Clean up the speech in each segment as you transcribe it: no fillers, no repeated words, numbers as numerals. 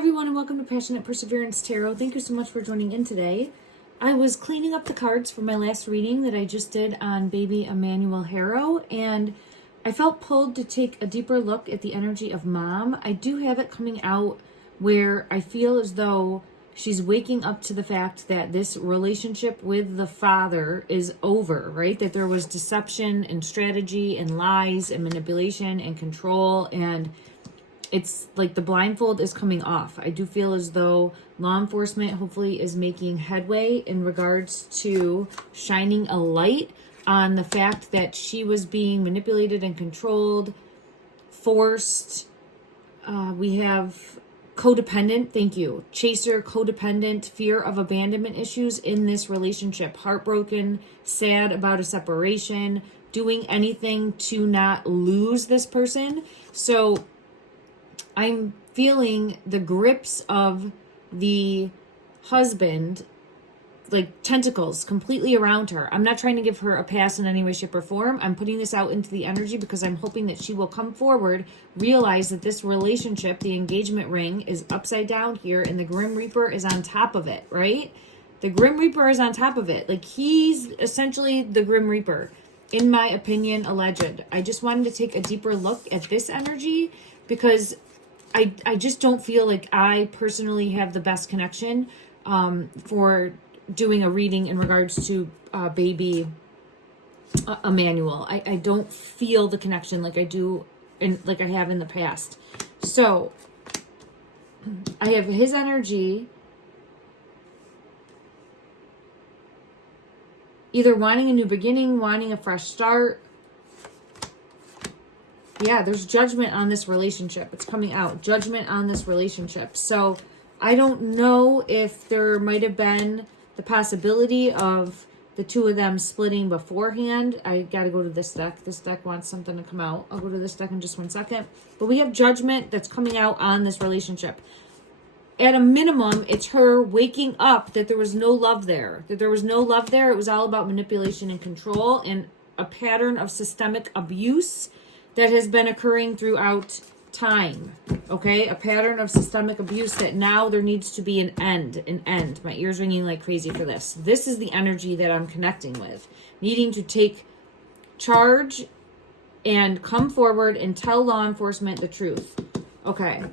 everyone, and welcome to Passionate Perseverance Tarot. Thank you so much for joining in today. I was cleaning up the cards for my last reading that I just did on baby Emmanuel Harrow, and I felt pulled to take a deeper look at the energy of mom. I do have it coming out where I feel as though she's waking up to the fact that this relationship with the father is over, right? That there was deception and strategy and lies and manipulation and control, and it's like the blindfold is coming off. I do feel as though law enforcement hopefully is making headway in regards to shining a light on the fact that she was being manipulated and controlled, forced. We have codependent, thank you, chaser, codependent, fear of abandonment issues in this relationship, heartbroken, sad about a separation, doing anything to not lose this person. So I'm feeling the grips of the husband, like tentacles completely around her. I'm not trying to give her a pass in any way, shape, or form. I'm putting this out into the energy because I'm hoping that she will come forward, realize that this relationship, the engagement ring, is upside down here, and the Grim Reaper is on top of it, right? The Grim Reaper is on top of it. Like, he's essentially the Grim Reaper, in my opinion, alleged. I just wanted to take a deeper look at this energy because I just don't feel like I personally have the best connection for doing a reading in regards to baby Emmanuel. I don't feel the connection like I do like I have in the past. So I have his energy either wanting a new beginning, wanting a fresh start. Yeah, there's judgment on this relationship. It's coming out. Judgment on this relationship. So I don't know if there might have been the possibility of the two of them splitting beforehand. I got to go to this deck. This deck wants something to come out. I'll go to this deck in just 1 second. But we have judgment that's coming out on this relationship. At a minimum, it's her waking up that there was no love there. That there was no love there. It was all about manipulation and control and a pattern of systemic abuse that has been occurring throughout time, okay? A pattern of systemic abuse that now there needs to be an end. My ears ringing like crazy for this. This is the energy that I'm connecting with. Needing to take charge and come forward and tell law enforcement the truth, okay,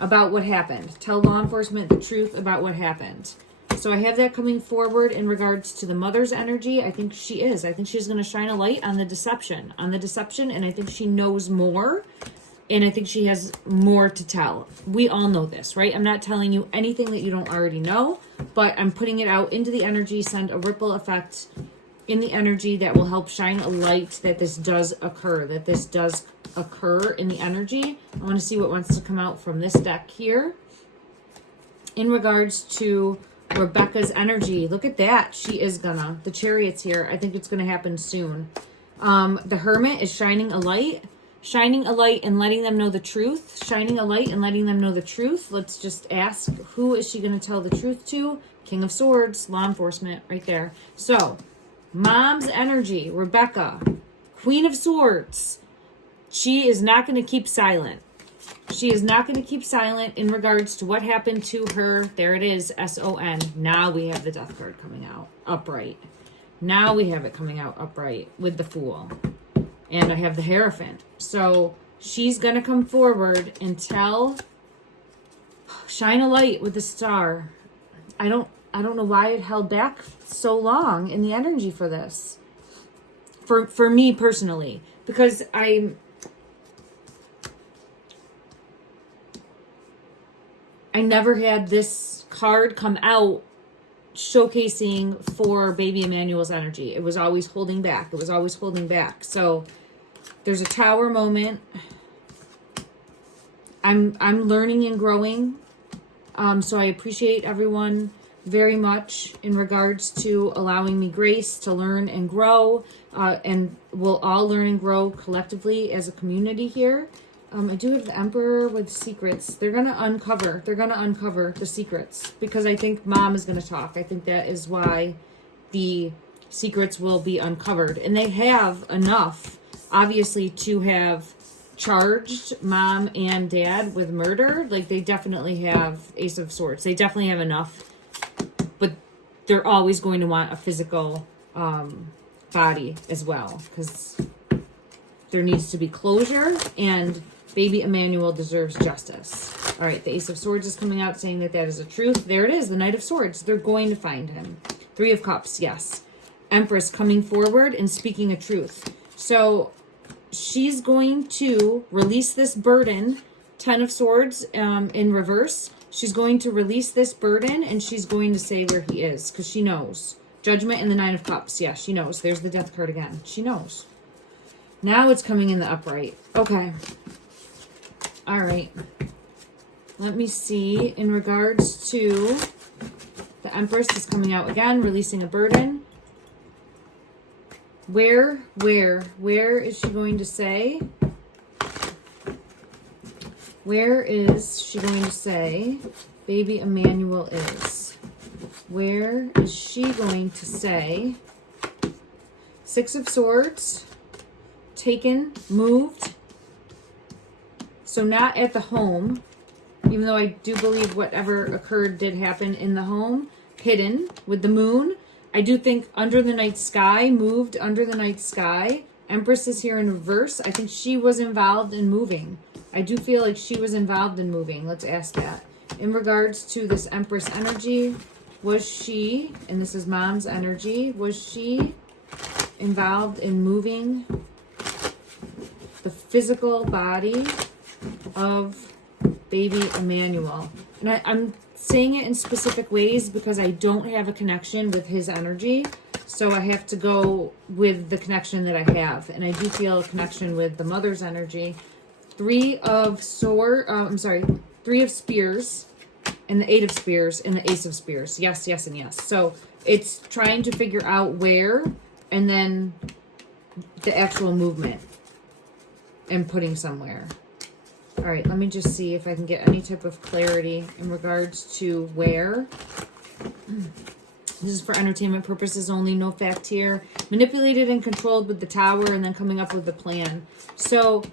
about what happened. Tell law enforcement the truth about what happened. So I have that coming forward in regards to the mother's energy. I think she is. I think she's going to shine a light on the deception. And I think she knows more. And I think she has more to tell. We all know this, right? I'm not telling you anything that you don't already know, but I'm putting it out into the energy, send a ripple effect in the energy that will help shine a light that this does occur, in the energy. I want to see what wants to come out from this deck here. In regards to Rebecca's energy, look at that. She is gonna. The Chariot's here. I think it's gonna happen soon. The Hermit is shining a light and letting them know the truth. Shining a light and letting them know the truth. Let's just ask, who is she gonna tell the truth to? King of Swords, law enforcement, right there. So, mom's energy, Rebecca, Queen of Swords. She is not gonna keep silent. She is not going to keep silent in regards to what happened to her. There it is, S-O-N. Now we have the Death card coming out upright. Now we have it coming out upright with the Fool. And I have the Hierophant. So she's going to come forward and shine a light with the Star. I don't know why it held back so long in the energy for this. For me personally. Because I never had this card come out showcasing for baby Emmanuel's energy. It was always holding back. So there's a Tower moment. I'm learning and growing. So I appreciate everyone very much in regards to allowing me grace to learn and grow. And we'll all learn and grow collectively as a community here. I do have the Emperor with secrets. They're going to uncover the secrets because I think mom is going to talk. I think that is why the secrets will be uncovered. And they have enough, obviously, to have charged mom and dad with murder, like they definitely have Ace of Swords. They definitely have enough, but they're always going to want a physical body as well, because there needs to be closure, and baby Emmanuel deserves justice. All right, the Ace of Swords is coming out saying that that is a truth. There it is, the Knight of Swords. They're going to find him. Three of Cups, yes. Empress coming forward and speaking a truth. So she's going to release this burden. Ten of Swords in reverse. She's going to release this burden, and she's going to say where he is, because she knows. Judgment and the Nine of Cups. Yeah, she knows. There's the Death card again. She knows. Now it's coming in the upright. Okay. All right. Let me see. In regards to the Empress is coming out again, releasing a burden. Where is she going to say? Where is she going to say baby Emmanuel is? Where is she going to say? Six of Swords, taken, moved. So not at the home, even though I do believe whatever occurred did happen in the home. Hidden with the moon. I do think under the night sky, moved under the night sky. Empress is here in reverse. I think she was involved in moving. I do feel like she was involved in moving. Let's ask that. In regards to this Empress energy, was she, and this is mom's energy, was she involved in moving the physical body of baby Emmanuel? And I'm saying it in specific ways because I don't have a connection with his energy. So I have to go with the connection that I have. And I do feel a connection with the mother's energy. Three of Spears and the Eight of Spears and the Ace of Spears. Yes, yes, and yes. So it's trying to figure out where and then the actual movement and putting somewhere. All right, let me just see if I can get any type of clarity in regards to where. This is for entertainment purposes only, no fact here. Manipulated and controlled with the Tower and then coming up with the plan. So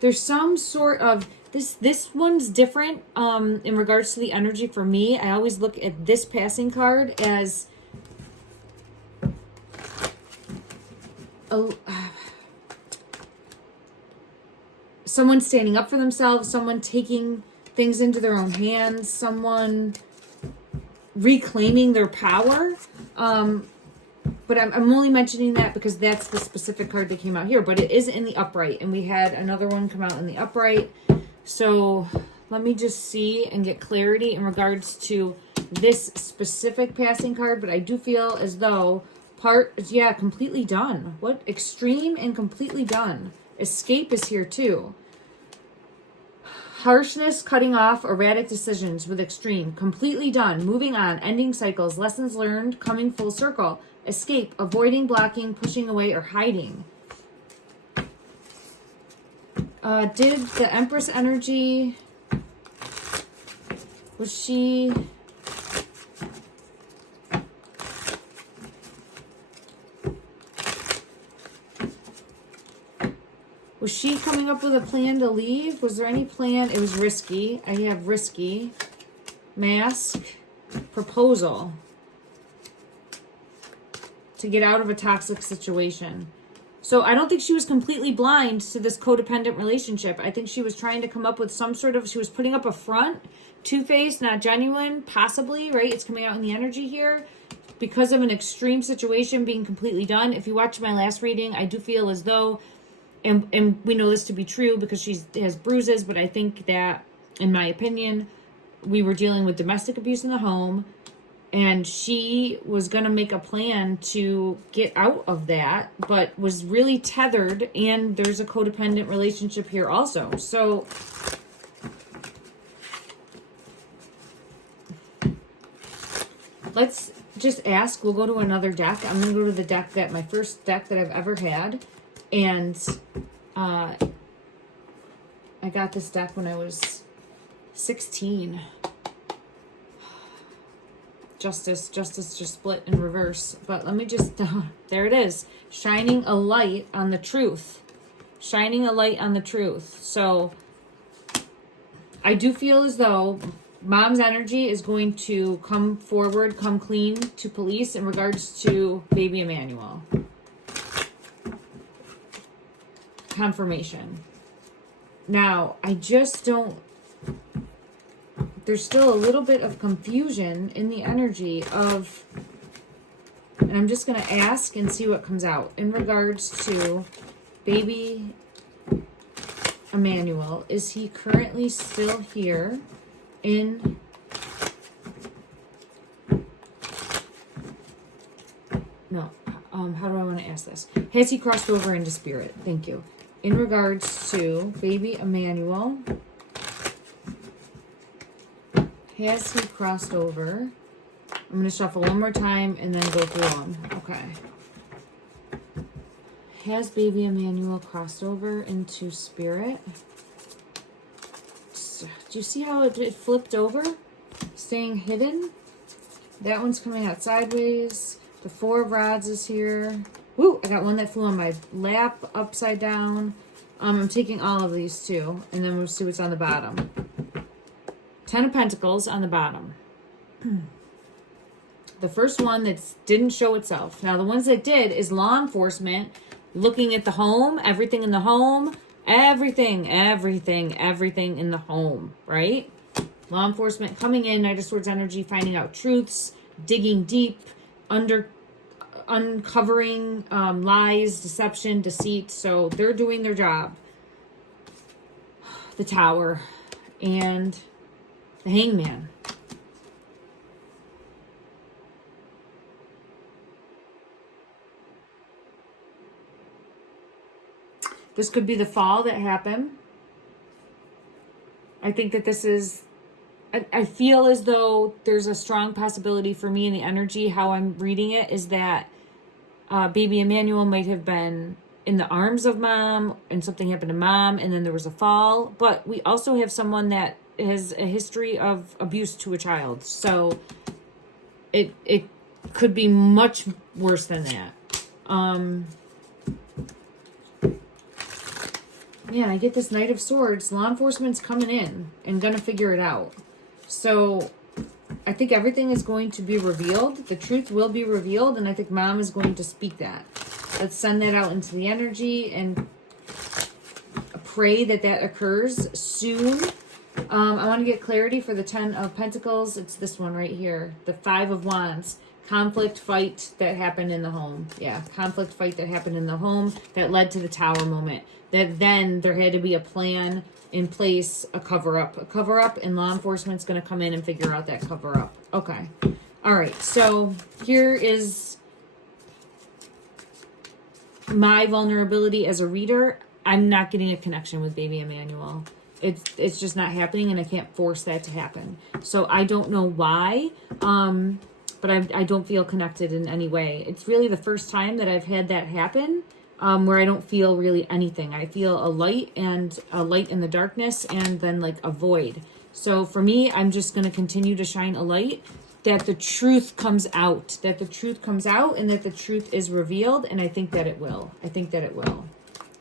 there's some sort of, this one's different in regards to the energy for me. I always look at this passing card as someone standing up for themselves, someone taking things into their own hands, someone reclaiming their power. But I'm only mentioning that because that's the specific card that came out here. But it is in the upright, and we had another one come out in the upright. So let me just see and get clarity in regards to this specific passing card. But I do feel as though completely done. What? Extreme and completely done. Escape is here too. Harshness, cutting off, erratic decisions with extreme. Completely done. Moving on. Ending cycles. Lessons learned. Coming full circle. Escape. Avoiding, blocking, pushing away, or hiding. Did the Empress energy... Was she... Was she coming up with a plan to leave? Was there any plan? It was risky. I have risky. Mask. Proposal. To get out of a toxic situation. So I don't think she was completely blind to this codependent relationship. I think she was trying to come up with some sort of... She was putting up a front. Two-faced, not genuine. Possibly, right? It's coming out in the energy here. Because of an extreme situation being completely done. If you watch my last reading, I do feel as though... And we know this to be true because she has bruises, but I think that, in my opinion, we were dealing with domestic abuse in the home, and she was going to make a plan to get out of that, but was really tethered, and there's a codependent relationship here also. So let's just ask. We'll go to another deck. I'm going to go to the deck that my first deck that I've ever had. And I got this deck when I was 16. Justice just split in reverse. But let me just, there it is. Shining a light on the truth. shining a light on the truth. So I do feel as though mom's energy is going to come forward, come clean to police in regards to baby Emmanuel. Confirmation. Now, I just don't, there's still a little bit of confusion in the energy of, and I'm just going to ask and see what comes out in regards to baby Emmanuel. Is he currently still here in no, how do I want to ask this? Has he crossed over into spirit? Thank you. In regards to baby Emmanuel, has he crossed over? I'm going to shuffle one more time and then go through them. Okay. Has baby Emmanuel crossed over into spirit? Do you see how it flipped over? Staying hidden. That one's coming out sideways. The Four of Rods is here. Woo! I got one that flew on my lap upside down. I'm taking all of these too. And then we'll see what's on the bottom. 10 of Pentacles on the bottom. The first one that didn't show itself. Now the ones that did is law enforcement looking at the home, everything in the home, everything in the home, right? Law enforcement coming in, Knight of Swords energy, finding out truths, digging deep, uncovering lies, deception, deceit. So they're doing their job. The Tower and the Hangman. This could be the fall that happened. I think that this is, I feel as though there's a strong possibility for me in the energy, how I'm reading it, is that baby Emmanuel might have been in the arms of mom and something happened to mom and then there was a fall. But we also have someone that has a history of abuse to a child. So it could be much worse than that. Man, I get this Knight of Swords. Law enforcement's coming in and gonna figure it out. So I think everything is going to be revealed. The truth will be revealed, and I think mom is going to speak that. Let's send that out into the energy and pray that that occurs soon. I want to get clarity for the 10 of Pentacles. It's this one right here. The 5 of Wands. Conflict, fight that happened in the home. Yeah, conflict, fight that happened in the home that led to the Tower moment. That then there had to be a plan in place, a cover-up. A cover-up, and law enforcement's going to come in and figure out that cover-up. Okay. All right, so here is my vulnerability as a reader. I'm not getting a connection with baby Emmanuel. It's just not happening, and I can't force that to happen. So I don't know why, but I don't feel connected in any way. It's really the first time that I've had that happen, where I don't feel really anything. I feel a light and a light in the darkness and then like a void. So for me, I'm just going to continue to shine a light that the truth comes out, and that the truth is revealed. And I think that it will.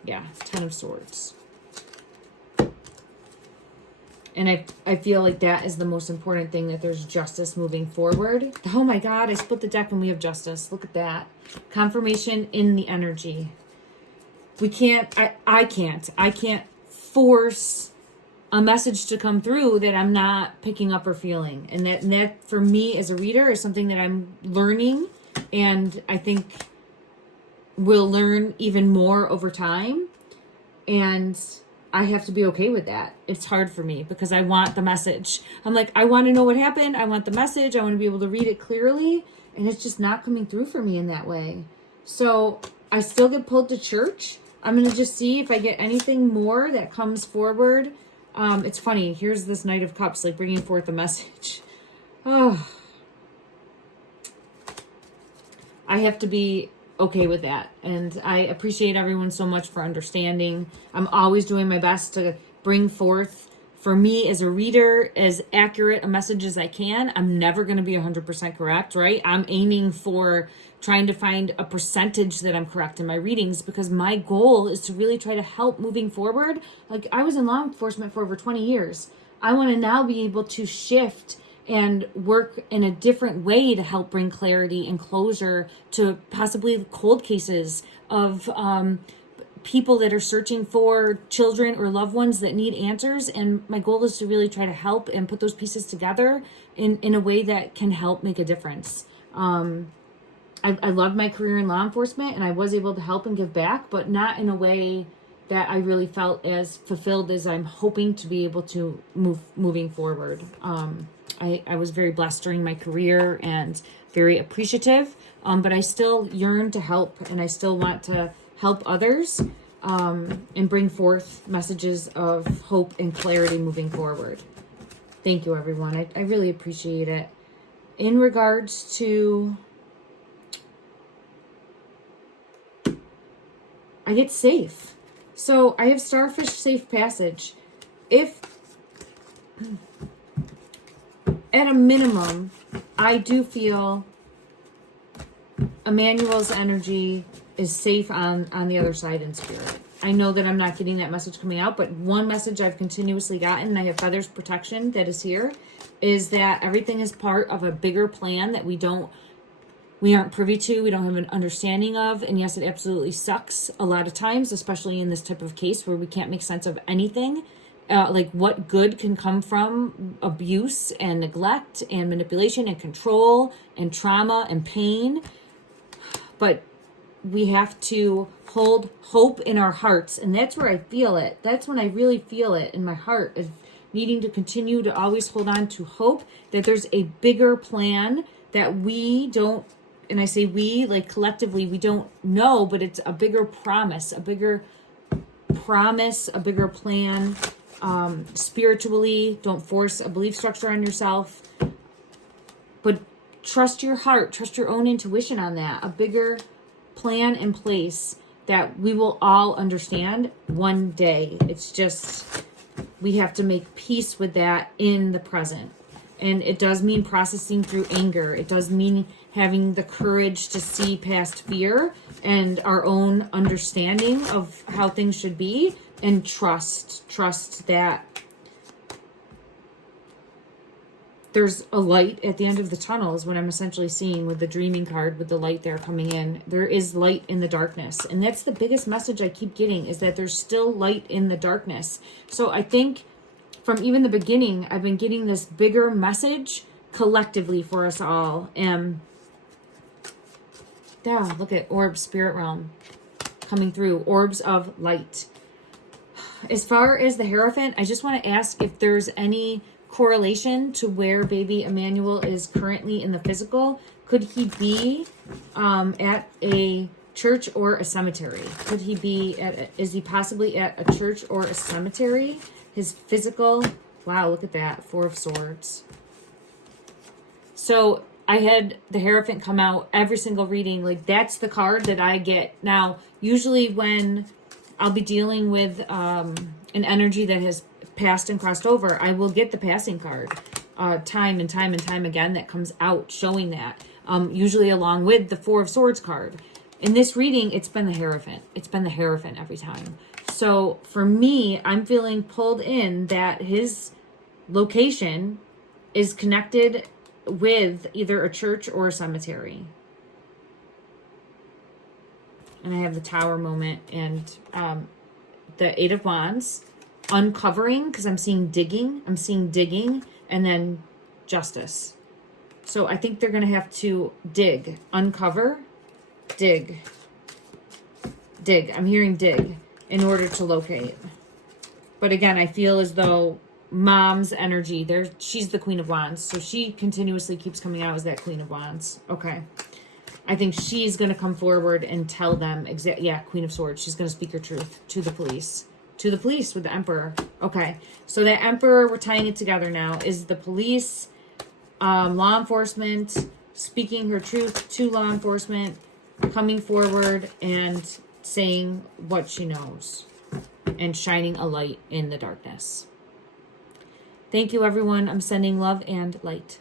Yeah. 10 of Swords. And I feel like that is the most important thing, that there's justice moving forward. Oh my God, I split the deck and we have justice. Look at that. Confirmation in the energy. We can't, I can't force a message to come through that I'm not picking up or feeling. And that for me as a reader is something that I'm learning, and I think we'll learn even more over time. And I have to be okay with that. It's hard for me because I want the message. I'm like, I want to know what happened. I want the message. I want to be able to read it clearly. And it's just not coming through for me in that way. So I still get pulled to church. I'm going to just see if I get anything more that comes forward. It's funny. Here's this Knight of Cups, like bringing forth a message. Oh, I have to be okay with that. And I appreciate everyone so much for understanding. I'm always doing my best to bring forth For me as a reader, as accurate a message as I can. I'm never going to be 100% correct, right? I'm aiming for trying to find a percentage that I'm correct in my readings, because my goal is to really try to help moving forward. Like, I was in law enforcement for over 20 years. I want to now be able to shift and work in a different way to help bring clarity and closure to possibly cold cases of people that are searching for children or loved ones that need answers. And my goal is to really try to help and put those pieces together in a way that can help make a difference. I loved my career in law enforcement, and I was able to help and give back, but not in a way that I really felt as fulfilled as I'm hoping to be able to moving forward. I was very blessed during my career and very appreciative, but I still yearn to help, and I still want to help others and bring forth messages of hope and clarity moving forward. Thank you, everyone. I really appreciate it. In regards to, I get safe. So I have starfish safe passage. If, at a minimum, I do feel Emmanuel's energy is safe on the other side in spirit. I know that I'm not getting that message coming out, but one message I've continuously gotten, and I have Feathers protection that is here, is that everything is part of a bigger plan that we aren't privy to, we don't have an understanding of. And yes, it absolutely sucks a lot of times, especially in this type of case where we can't make sense of anything. Like, what good can come from abuse and neglect and manipulation and control and trauma and pain. But we have to hold hope in our hearts. And that's where I feel it. That's when I really feel it in my heart, is needing to continue to always hold on to hope that there's a bigger plan that we don't, and I say we, like collectively, we don't know, but it's a bigger promise, a bigger plan. Spiritually, don't force a belief structure on yourself, but trust your heart, trust your own intuition on that. A bigger plan in place that we will all understand one day. It's just, we have to make peace with that in the present. And it does mean processing through anger. It does mean having the courage to see past fear and our own understanding of how things should be, and trust that there's a light at the end of the tunnel, is what I'm essentially seeing with the dreaming card, with the light there coming in. There is light in the darkness. And that's the biggest message I keep getting, is that there's still light in the darkness. So I think from even the beginning, I've been getting this bigger message collectively for us all. And yeah, look at Orb Spirit Realm coming through. Orbs of light. As far as the Hierophant, I just want to ask if there's any correlation to where baby Emmanuel is currently in the physical. Could he be at a church or a cemetery? Could he be is he possibly at a church or a cemetery? His physical, wow, look at that, 4 of Swords. So I had the Hierophant come out every single reading. Like, that's the card that I get. Now, usually when I'll be dealing with an energy that has passed and crossed over, I will get the passing card time and time again that comes out showing that, usually along with the 4 of Swords card. In this reading, it's been the Hierophant. It's been the Hierophant every time. So for me, I'm feeling pulled in that his location is connected with either a church or a cemetery. And I have the Tower moment and the 8 of Wands. Uncovering, because I'm seeing digging. I'm seeing digging, and then Justice. So I think they're going to have to dig. Uncover, dig. Dig. I'm hearing dig in order to locate. But again, I feel as though Mom's energy, she's the Queen of Wands. So she continuously keeps coming out as that Queen of Wands. Okay. I think she's going to come forward and tell them Queen of Swords. She's going to speak her truth to the police. To the police with the Emperor. Okay. So that Emperor, we're tying it together now, is the police, law enforcement, speaking her truth to law enforcement, coming forward and saying what she knows and shining a light in the darkness. Thank you, everyone. I'm sending love and light.